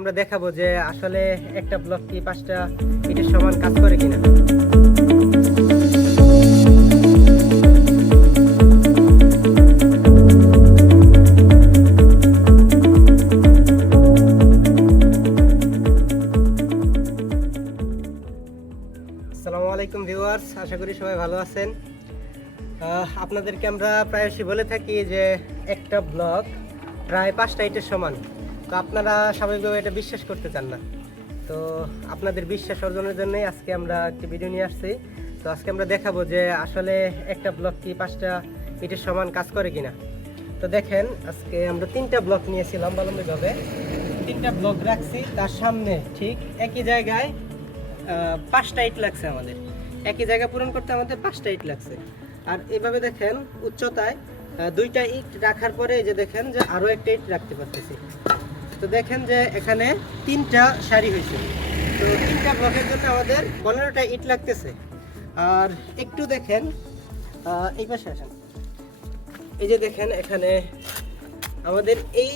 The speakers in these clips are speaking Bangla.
আমরা দেখাবো যে আসলে একটা ব্লক কি পাঁচটা ইটের সমান কাজ করে কিনা। আসসালামু আলাইকুম আশা করি সবাই ভালো আছেন। আপনাদেরকে আমরা প্রায়শই বলে থাকি যে একটা ব্লক প্রায় পাঁচটা ইটের সমান। তো আপনারা স্বাভাবিকভাবে এটা বিশ্বাস করতে চান না। তো আপনাদের বিশ্বাস অর্জনের জন্যই আজকে আমরা একটি ভিডিও নিয়ে আসছি। তো আজকে আমরা দেখাবো যে আসলে একটা ব্লক কি পাঁচটা ইটের সমান কাজ করে কিনা। তো দেখেন, আজকে আমরা তিনটা ব্লক নিয়েছি লম্বা লম্বালম্বিভাবে তিনটা ব্লক রাখছি, তার সামনে ঠিক একই জায়গায় পাঁচটা ইট লাগছে আমাদের। একই জায়গা পূরণ করতে আমাদের পাঁচটা ইট লাগছে। আর এভাবে দেখেন উচ্চতায় দুইটা ইট রাখার পরে যে দেখেন যে আরও একটা ইট রাখতে পারতেছি। তো দেখেন যে এখানে তিনটা সারি হয়েছে। তো তিনটা ব্লকের জন্য আমাদের পনেরোটা ইট লাগতেছে। আর একটু দেখেন এই পাশে আসেন। এই যে দেখেন এখানে আমাদের এই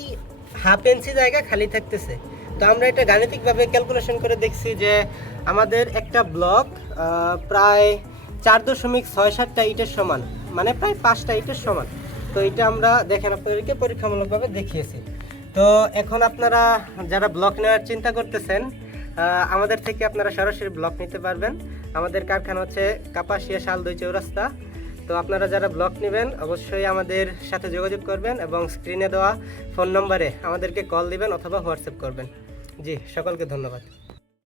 হাফ ইঞ্চি জায়গা খালি থাকতেছে। তো আমরা এটা গাণিতিকভাবে ক্যালকুলেশন করে দেখছি যে আমাদের একটা ব্লক প্রায় চার দশমিক ছয় সাতটা ইটের সমান মানে প্রায় পাঁচটা ইটের সমান। তো এটা আমরা দেখেন আপনাদেরকে পরীক্ষামূলকভাবে দেখিয়েছি। তো এখন আপনারা যারা ব্লক নেওয়ার চিন্তা করতেছেন আমাদের থেকে আপনারা সরাসরি ব্লক নিতে পারবেন। আমাদের কারখানা হচ্ছে কাপাসিয়া শাল দুই চৌরাস্তা। তো আপনারা যারা ব্লক নেবেন, অবশ্যই আমাদের সাথে যোগাযোগ করবেন এবং স্ক্রিনে দেওয়া ফোন নম্বরে আমাদেরকে কল দিবেন অথবা হোয়াটসঅ্যাপ করবেন। জি, সকলকে ধন্যবাদ।